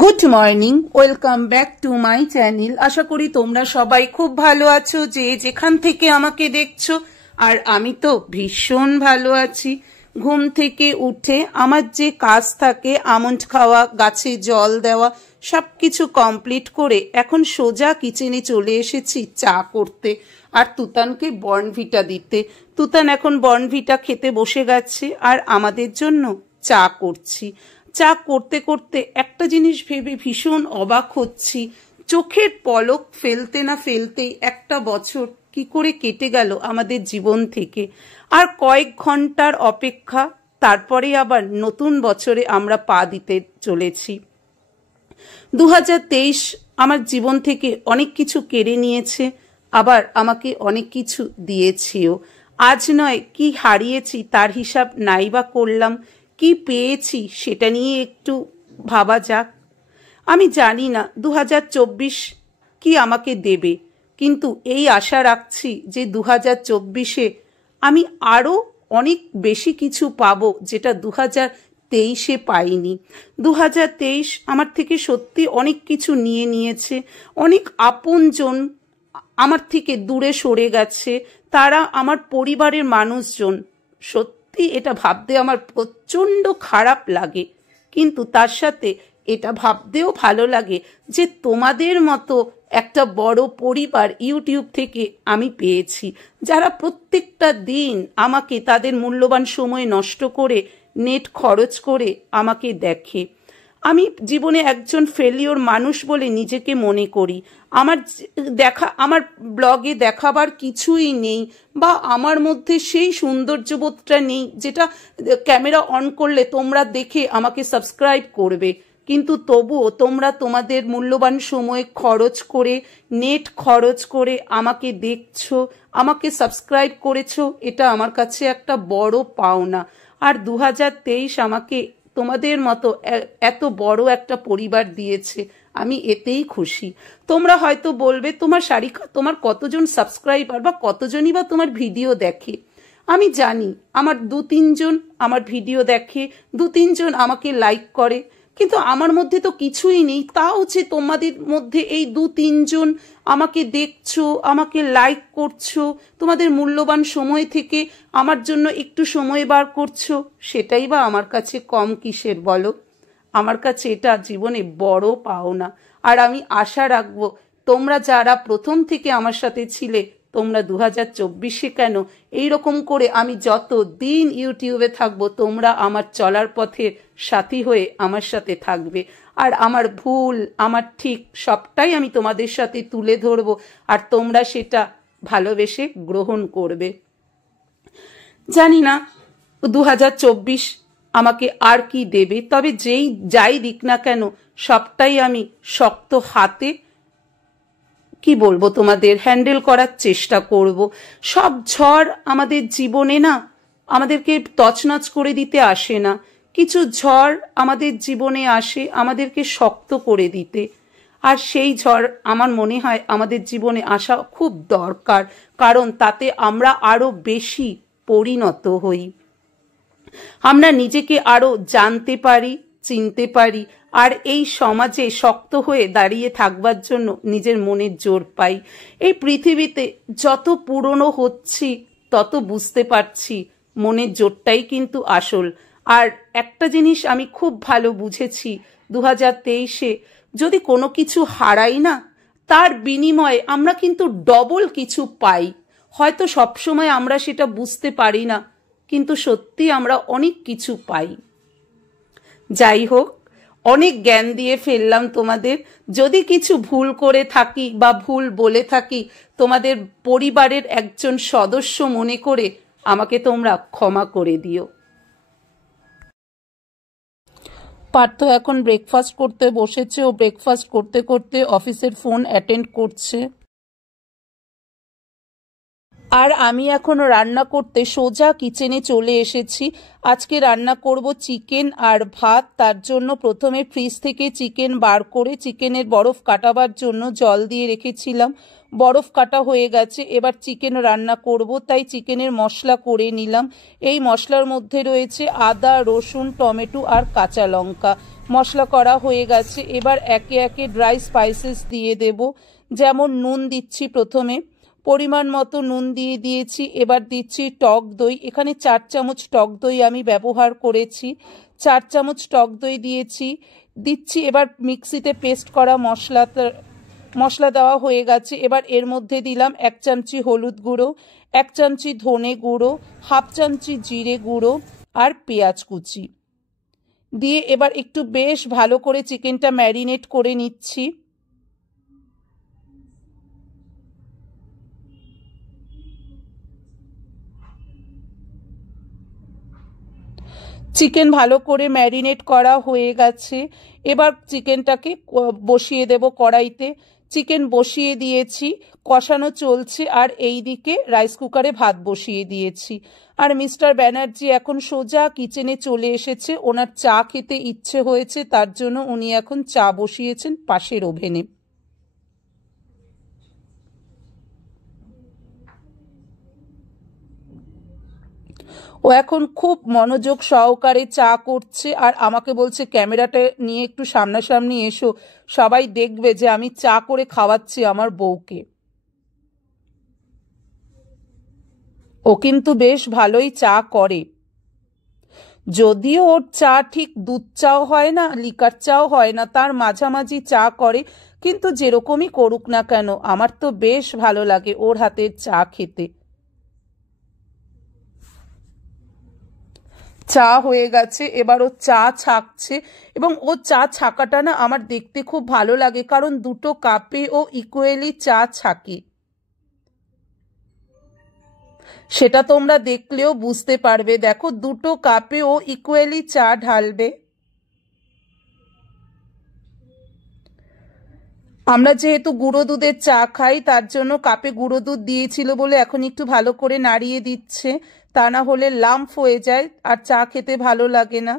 Good morning, welcome back to my channel. আশা করি তোমরা সবাই খুব ভালো আছো, যে যেখান থেকে আমাকে দেখছো। আর আমি তো ভীষণ ভালো আছি। ঘুম থেকে উঠে আমার যে কাজ থাকে, আমন্ড খাওয়া, গাছে জল দেওয়া, সব কিছু কমপ্লিট করে এখন সোজা কিচেনে চলে এসেছি চা করতে আর তুতানকে বর্নভিটা দিতে। তুতান এখন বর্নভিটা খেতে বসে গেছে আর আমাদের জন্য চা করছি। চা করতে করতে একটা জিনিস ভেবে ভীষণ অবাক হচ্ছি, চোখের পলক ফেলতে না ফেলতেই একটা বছর কি করে কেটে গেল আমাদের জীবন থেকে। আর কয়েক ঘন্টার অপেক্ষা, তারপরে আবার নতুন বছরে আমরা পা দিতে চলেছি। 2023 আমার জীবন থেকে অনেক কিছু কেড়ে নিয়েছে, আবার আমাকে অনেক কিছু দিয়েছেও। আজ নয় কি হারিয়েছি তার হিসাব নাইবা করলাম, কি পেয়েছি সেটা নিয়ে একটু ভাবা যাক। আমি জানি না 2024 কি আমাকে দেবে, কিন্তু এই আশা রাখছি যে 2024-এ আমি আরও অনেক বেশি কিছু পাবো যেটা 2023-এ পাইনি। 2023 আমার থেকে সত্যি অনেক কিছু নিয়ে নিয়েছে। অনেক আপনজন আমার থেকে দূরে সরে গেছে, তারা আমার পরিবারের মানুষজন। সত্যি এটা ভাবতে আমার প্রচণ্ড খারাপ লাগে, কিন্তু তার সাথে এটা ভাবতেও ভালো লাগে যে তোমাদের মতো একটা বড় পরিবার ইউটিউব থেকে আমি পেয়েছি, যারা প্রত্যেকটা দিন আমাকে তাদের মূল্যবান সময় নষ্ট করে নেট খরচ করে আমাকে দেখে। আমি জীবনে একজন ফেলিওর মানুষ বলে নিজেকে মনে করি। আমার ব্লগে দেখাবার কিছুই নেই, বা আমার মধ্যে সেই সৌন্দর্যবোধটা নেই যেটা ক্যামেরা অন করলে তোমরা দেখে আমাকে সাবস্ক্রাইব করবে। কিন্তু তবুও তোমরা তোমাদের মূল্যবান সময় খরচ করে, নেট খরচ করে আমাকে দেখছো, আমাকে সাবস্ক্রাইব করেছো, এটা আমার কাছে একটা বড় পাওনা। আর 2023 আমাকে তোমাদের মতো এত বড় একটা পরিবার দিয়েছে, আমি এতেই খুশি। তোমরা হয়তো বলবে, তোমার সারিকা, তোমার কতজন সাবস্ক্রাইবার বা কতজনই বা তোমার ভিডিও দেখে? আমি জানি আমার 2-3 জন আমার ভিডিও দেখে, 2-3 জন আমাকে লাইক করে, কিন্তু আমার মধ্যে তো কিছুই নেই। তাও যে তোমাদের মধ্যে এই 2-3 জন আমাকে দেখছো, আমাকে লাইক করছো, তোমাদের মূল্যবান সময় থেকে আমার জন্য একটু সময় বার করছো, সেটাই বা আমার কাছে কম কিসের বলো? আমার কাছে এটা জীবনে বড় পাওনা। আর আমি আশা রাখবো তোমরা যারা প্রথম থেকে আমার সাথে ছিলে, তোমরা 2024-এ কেন এইরকম করে আমি যত দিন ইউটিউবে থাকবো তোমরা আমার চলার পথের সাথী হয়ে আমার সাথে থাকবে। আর আমার ভুল, আমার ঠিক সবটাই আমি তোমাদের সাথে তুলে ধরবো, আর তোমরা সেটা ভালোবেসে গ্রহণ করবে। জানি না 2024 আমাকে আর কি দেবে, তবে যাই দিক না কেন সবটাই আমি শক্ত হাতে কি বলবো তোমাদের হ্যান্ডেল করার চেষ্টা করব। সব ঝড় আমাদের জীবনে না আমাদেরকে তছনছ করে দিতে আসে না, কিছু ঝড় আমাদের জীবনে আসে আমাদেরকে শক্ত করে দিতে। আর সেই ঝড় আমার মনে হয় আমাদের জীবনে আসা খুব দরকার, কারণ তাতে আমরা আরো বেশি পরিণত হই, আমরা নিজেকে আরো জানতে পারি, চিনতে পারি, আর এই সমাজে শক্ত হয়ে দাঁড়িয়ে থাকবার জন্য নিজের মনের জোর পাই। এই পৃথিবীতে যত পুরনো হচ্ছি তত বুঝতে পারছি মনের জোরটাই কিন্তু আসল। আর একটা জিনিস আমি খুব ভালো বুঝেছি, 2023-এ যদি কোনো কিছু হারাই না, তার বিনিময়ে আমরা কিন্তু ডবল কিছু পাই। হয়তো সবসময় আমরা সেটা বুঝতে পারি না, কিন্তু সত্যি আমরা অনেক কিছু পাই। যাই হোক, অনেক জ্ঞান দিয়ে ফেললাম তোমাদের। যদি কিছু ভুল করে থাকি বা ভুল বলে থাকি, তোমাদের পরিবারের একজন সদস্য মনে করে আমাকে তোমরা ক্ষমা করে দিও। পার্থ এখন ব্রেকফাস্ট করতে বসেছে, ও ব্রেকফাস্ট করতে করতে অফিসের ফোন অ্যাটেন্ড করছে। আর আমি এখনো রান্না করতে সোজা কিচেনে চলে এসেছি। আজকে রান্না করব চিকেন আর ভাত। তার জন্য প্রথমে ফ্রিজ থেকে চিকেন বার করে চিকেনের বরফ কাটাবার জন্য জল দিয়ে রেখেছিলাম, বরফ কাটা হয়ে গেছে। এবার চিকেন রান্না করব, তাই চিকেনের মশলা করে নিলাম। এই মশলার মধ্যে রয়েছে আদা, রসুন, টমেটো আর কাঁচা লঙ্কা। মশলা করা হয়ে গেছে। এবার একে একে ড্রাই স্পাইসেস দিয়ে দেব। যেমন নুন দিচ্ছি, প্রথমে পরিমাণ মতো নুন দিয়ে দিয়েছি। এবার দিচ্ছি টক দই, এখানে 4 চামচ টক দই আমি ব্যবহার করেছি। 4 চামচ টক দই দিচ্ছি। এবার মিক্সিতে পেস্ট করা মশলা দেওয়া হয়ে গেছে। এবার এর মধ্যে দিলাম 1 চামচি হলুদ গুঁড়ো, 1 চামচি ধনে গুঁড়ো, হাফ চামচি জিরে গুঁড়ো আর পেঁয়াজ কুচি দিয়ে এবার একটু বেশ ভালো করে চিকেনটা ম্যারিনেট করে নিচ্ছি। চিকেন ভালো করে ম্যারিনেট করা হয়ে গেছে। এবার চিকেনটাকে বসিয়ে দেব কড়াইতে। চিকেন বসিয়ে দিয়েছি, কষানো চলছে, আর এই দিকে রাইস কুকারে ভাত বসিয়ে দিয়েছি। আর মিস্টার ব্যানার্জি এখন সোজা কিচেনে চলে এসেছে, ওনার চা খেতে ইচ্ছে হয়েছে, তার জন্য উনি এখন চা বসিয়েছেন পাশের ওভেনে। ও এখন খুব মনোযোগ সহকারে চা করছে আর আমাকে বলছে ক্যামেরাটা নিয়ে একটু সামনাসামনি এসো, সবাই দেখবে যে আমি চা করে খাওয়াচ্ছি আমার বউকে। ও কিন্তু বেশ ভালোই চা করে, যদিও ওর চা ঠিক দুধ চাও হয় না, লিকার চাও হয় না, তার মাঝামাঝি চা করে। কিন্তু যেরকমই করুক না কেন আমার তো বেশ ভালো লাগে ওর হাতের চা খেতে। চা হয়ে গেছে, এবার ও চা ছাঁকছে, এবং ও চা ছাঁকাটা না আমার দেখতে খুব ভালো লাগে, কারণ দুটো কাপে ও ইকুয়ালি চা ছাঁকে। সেটা তোমরা দেখলেও বুঝতে পারবে। দেখো, দুটো কাপে ও ইকুয়ালি চা ঢালবে। আমরা যেহেতু গুঁড়ো দুধের চা খাই, তার জন্য কাপে গুঁড়ো দুধ দিয়েছিল বলে এখন একটু ভালো করে নাড়িয়ে দিচ্ছে, তা না হলে লাম্প হয়ে যায় আর চা খেতে ভালো লাগে না।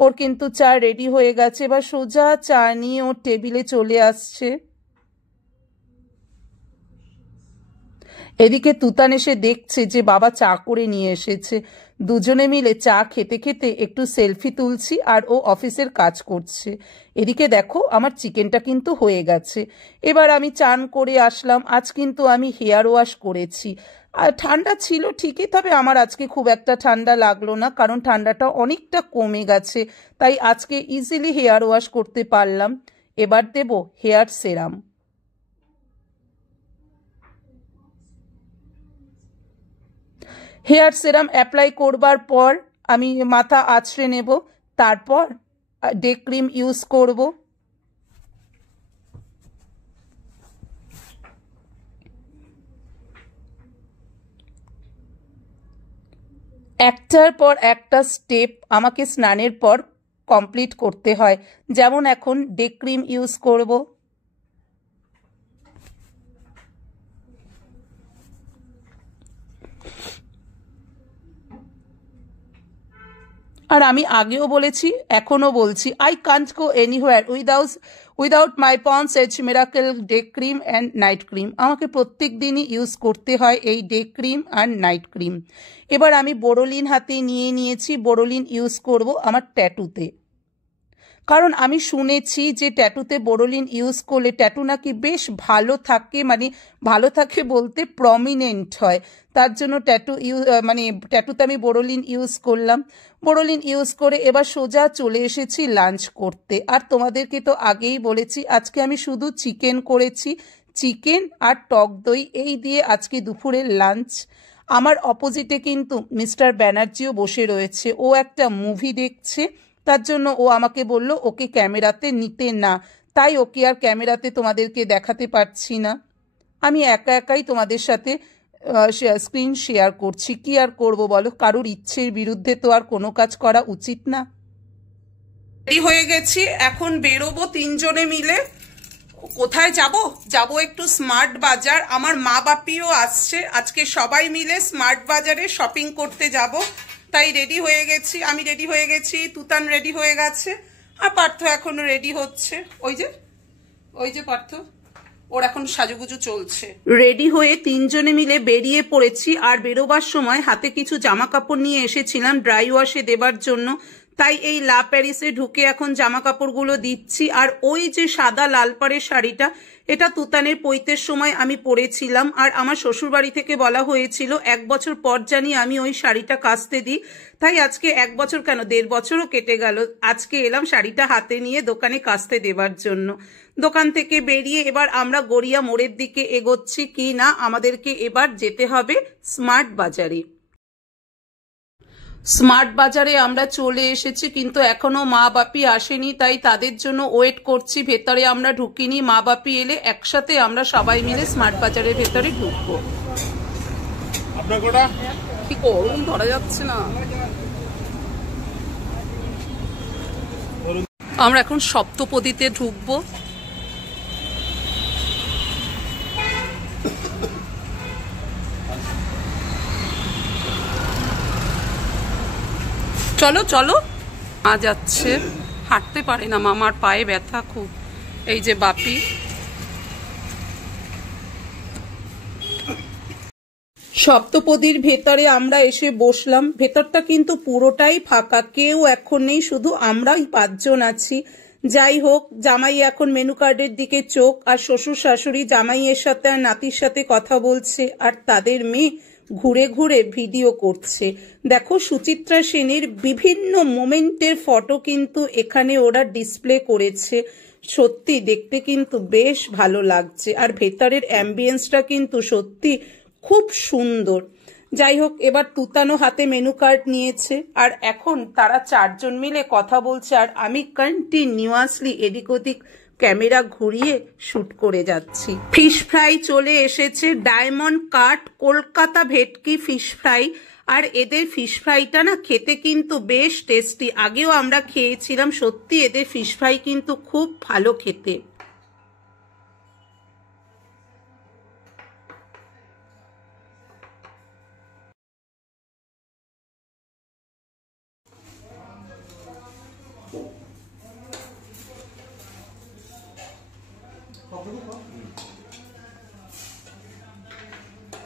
ওর কিন্তু চা রেডি হয়ে গেছে, এবার সোজা চা নিয়ে ওর টেবিলে চলে আসছে। এদিকে তুতান এসে দেখছে যে বাবা চা করে নিয়ে এসেছে। দুজনে মিলে চা খেতে খেতে একটু সেলফি তুলছি আর ও অফিসের কাজ করছে। এদিকে দেখো আমার চিকেনটা কিন্তু হয়ে গেছে। এবার আমি চান করে আসলাম। আজ কিন্তু আমি হেয়ার ওয়াশ করেছি। আর ঠান্ডা ছিল ঠিকই, তবে আমার আজকে খুব একটা ঠান্ডা লাগলো না, কারণ ঠান্ডাটা অনেকটা কমে গেছে, তাই আজকে ইজিলি হেয়ার ওয়াশ করতে পারলাম। এবার দেব হেয়ার সেরাম। হেয়ার সেরাম অ্যাপ্লাই করবার পর আমি মাথা আঁচড়ে নেব, তারপর ডে ক্রিম ইউজ করব। একটার পর একটা স্টেপ আমাকে স্নানের পর কমপ্লিট করতে হয়। যেমন এখন ডে ক্রিম ইউজ করব। আর আমি আগেও বলেছি, এখনো বলছি, I can't go anywhere without my Pond's age miracle day cream and night cream. আমাকে প্রত্যেক দিনই ইউজ করতে হয় এই ডে ক্রিম আর নাইট ক্রিম। এবার আমি বোরোলিন হাতে নিয়ে নিয়েছি, বোরোলিন ইউজ করব আমার ট্যাটুতে, কারণ আমি শুনেছি যে ট্যাটুতে বোরোলিন ইউজ করলে ট্যাটু নাকি বেশ ভালো থাকে, মানে ভালো থাকে বলতে প্রমিনেন্ট হয়। তার জন্য ট্যাটুতে আমি বোরোলিন ইউজ করলাম। বোরোলিন ইউজ করে এবার সোজা চলে এসেছি লাঞ্চ করতে। আর তোমাদেরকে তো আগেই বলেছি আজকে আমি শুধু চিকেন করেছি, চিকেন আর টক দই, এই দিয়ে আজকে দুপুরের লাঞ্চ। আমার অপোজিটে কিন্তু মিস্টার ব্যানার্জিও বসে রয়েছে, ও একটা মুভি দেখছে, তার জন্য ও আমাকে বলল ওকে ক্যামেরাতে নিতে না, তাই ওকে আর ক্যামেরাতে তোমাদেরকে দেখাতে পারছি না। আমি একা একাই তোমাদের সাথে স্ক্রিন শেয়ার করছি। কি আর করব বলো, কারোর ইচ্ছের বিরুদ্ধে তো আর কোনো কাজ করা উচিত না। রেডি হয়ে গেছি, এখন বেরোবো তিনজনে মিলে। কোথায় যাব একটু স্মার্ট বাজার। আমার মা বাপিও আসছে, আজকে সবাই মিলে স্মার্ট বাজারে শপিং করতে যাব, তাই রেডি হয়ে গেছি। আমি রেডি হয়ে গেছি, তুতান রেডি হয়ে গেছে, আর পার্থ এখনো রেডি হচ্ছে। ওই যে পার্থ, ওর এখন সাজুগুজু চলছে। রেডি হয়ে তিনজনে মিলে বেরিয়ে পড়েছি। আর বেরোবার সময় হাতে কিছু জামা কাপড় নিয়ে এসেছিলাম ড্রাই ওয়াশে দেবার জন্য, তাই এই লা প্যারিসে ঢুকে এখন জামা কাপড়গুলো দিচ্ছি। আর ওই যে সাদা লাল পাড়ের শাড়িটা, এটা তুতানের পৈতের সময় আমি পরেছিলাম, আর আমার শ্বশুরবাড়ি থেকে বলা হয়েছিল 1 বছর পর জানি আমি ওই শাড়িটা কাচতে দিই। তাই আজকে 1 বছর কেন, 1.5 বছরও কেটে গেল, আজকে এলাম শাড়িটা হাতে নিয়ে দোকানে কাচতে দেবার জন্য। দোকান থেকে বেরিয়ে এবার আমরা গড়িয়া মোড়ের দিকে এগোচ্ছি। কি না, আমাদেরকে এবার যেতে হবে স্মার্ট বাজারে। স্মার্ট বাজারে আমরা চলে এসেছি, কিন্তু এখনো মা বাপি আসেনি, তাই তাদের জন্য ওয়েট করছি। ভেতরে আমরা ঢুকিনি, মা বাপি এলে একসাথে আমরা সবাই মিলে স্মার্ট বাজারের ভেতরে ঢুকবো। কি গরম, ধরা যাচ্ছে না। আমরা এখন সপ্তপদীতে ঢুকবো। চলো চলো। মা যাচ্ছে, হাঁটতে পারে না, মামার পায়ে ব্যথা খুব। এই যে বাপি। সপ্তপদীর ভেতরে আমরা এসে বসলাম। ভেতরটা কিন্তু পুরোটাই ফাঁকা, কেউ এখন নেই, শুধু আমরাই 5 জন আছি। যাই হোক, জামাই এখন মেনু কার্ডের দিকে চোখ, আর শ্বশুর শাশুড়ি জামাইয়ের সাথে আর নাতির সাথে কথা বলছে, আর তাদের মেয়ে ঘুরে ঘুরে ভিডিও করছে। দেখো, সুচিত্রা সেনের বিভিন্ন মোমেন্টের ফটো কিন্তু এখানে ওরা ডিসপ্লে করেছে। সত্যি দেখতে কিন্তু বেশ ভালো লাগছে, আর ভেতরের অ্যাম্বিয়েন্সটা কিন্তু সত্যি খুব সুন্দর। যাই হোক, এবার তুতানো হাতে মেনু কার্ড নিয়েছে, আর এখন তারা 4 জন মিলে কথা বলছে, আর আমি কন্টিনিউয়াসলি এদিক ওদিক ক্যামেরা ঘুরিয়ে শুট করে যাচ্ছি। ফিশ ফ্রাই চলে এসেছে, ডায়মন্ড কাট কলকাতা ভেটকি ফিশ ফ্রাই। আর এদের ফিশ ফ্রাইটা না খেতে কিন্তু বেশ টেস্টি। আগেও আমরা খেয়েছিলাম, সত্যি এদের ফিশ ফ্রাই কিন্তু খুব ভালো খেতে।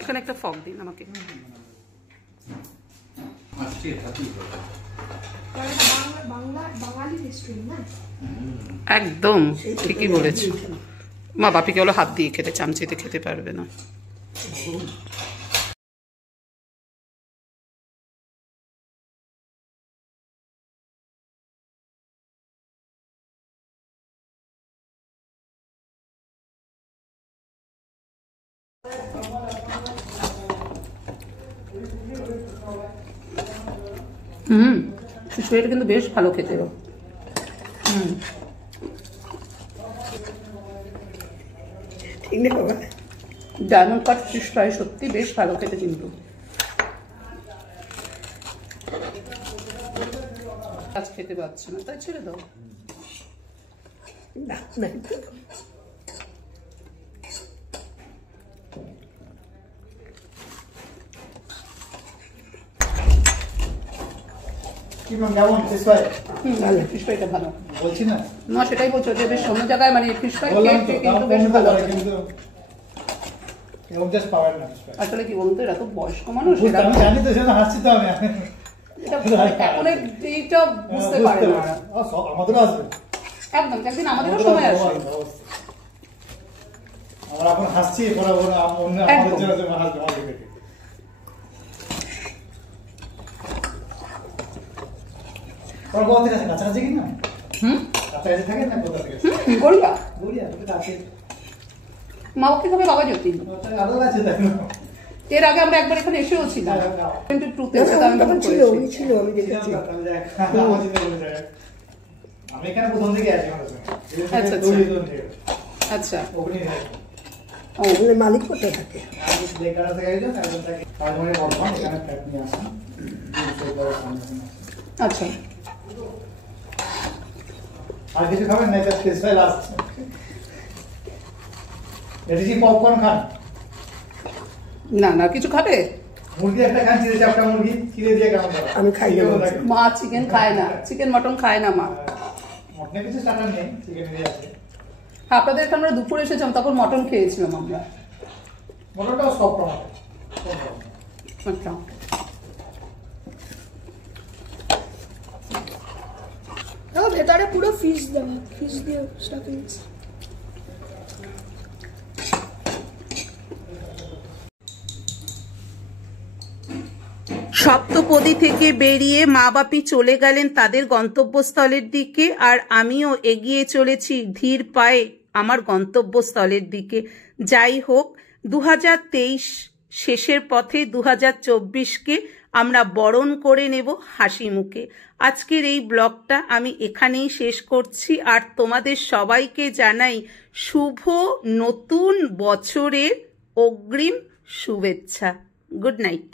এখানে একটা ফক দিন আমাকে। একদম ঠিকই বলেছ মা। বাপিকে হলো হাত দিয়ে খেতে, চামচিতে খেতে পারবে না। ফিশ ফ্রাইটা কিন্তু বেশ ভালো খেতে। ডায়মন্ড কাট ফিশ ফ্রাই সত্যি বেশ ভালো খেতে কিন্তু। আজ খেতে পাচ্ছি না, তাই ছেড়ে দাও। ফিশ ফ্রাইটা ভালো বলছি না, না সেটাই বলছো যে বেশ অন্য জায়গায় মানে ফিশ ফ্রাই কিন্তু বেশ ভালো। আসলে কি বলতো, এরা তো বয়স্ক মানুষ, আমি জানি তো, সেটা হাসছি তো আমি, এখন এইটা বুঝতে পারে না। আমাদেরও আসবে একদম, একদিন আমাদেরও সময় আসবে। আমরা এখন হাসছি, পরে অন্য আমাদের জন্য হাসবে। কাছাকাছি কিনা কাছাকাছি থাকে না, কোথা থেকে গড়িয়া গড়িয়া আছে। মা ওকে খাবে বাবা জ্যোতি, এর আগে আমরা একবার এখানে এসেও ছিলাম। আমি এখানে প্রথম থেকে আসি। আচ্ছা আচ্ছা, মালিক কোথায় থাকে? আচ্ছা, আর কিছু খাবেন না? এটা স্পেশাল আসছে। এটা কি পপকর্ন খান? না না, কিছু খাবে? মুরগি একটা খান, চিড়ে চাপটা মুরগি চিড়ে দিয়ে কেমন খাবে? আমি খাই না মা, চিকেন খায় না, চিকেন মটন খায় না মা। মটনে কিছু স্টার্টার নেই, চিকেন দিয়ে আছে। আপনাদের এখানে আমরা দুপুরে এসেছিলাম, তখন মটন খেয়েছিলাম আমরা। মটনটাও সব টমাটো। আচ্ছা, ভেতরে পুরো ফিশ দেওয়া, ফিশ দিয়ে স্টাফিং। সপ্তপদী থেকে বেরিয়ে মা বাপি চলে গেলেন তাদের গন্তব্যস্থলের দিকে, আর আমিও এগিয়ে চলেছি ধীর পায়ে আমার গন্তব্যস্থলের দিকে। যাই হোক, 2023 শেষের পথে 2024কে আমরা বরণ করে নেব হাসি মুখে। আজকের এই ব্লগটা আমি এখানেই শেষ করছি, আর তোমাদের সবাইকে জানাই শুভ নতুন বছরের অগ্রিম শুভেচ্ছা। Good night.